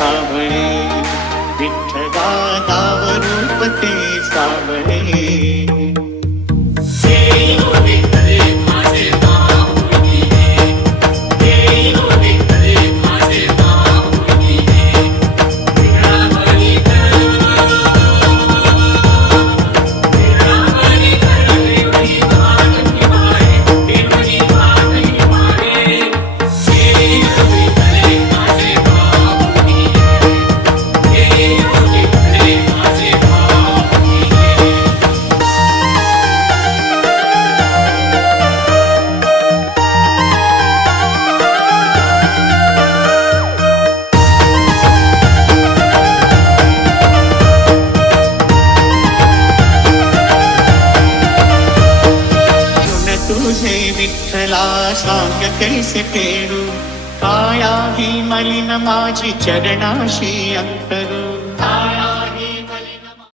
सावळे, विठ्ठला नाव रूप ते सावळे. तुझे विठ्ठला सांग कैसे फेडू, काया ही मलिन माझी चरणाशी अंतरू.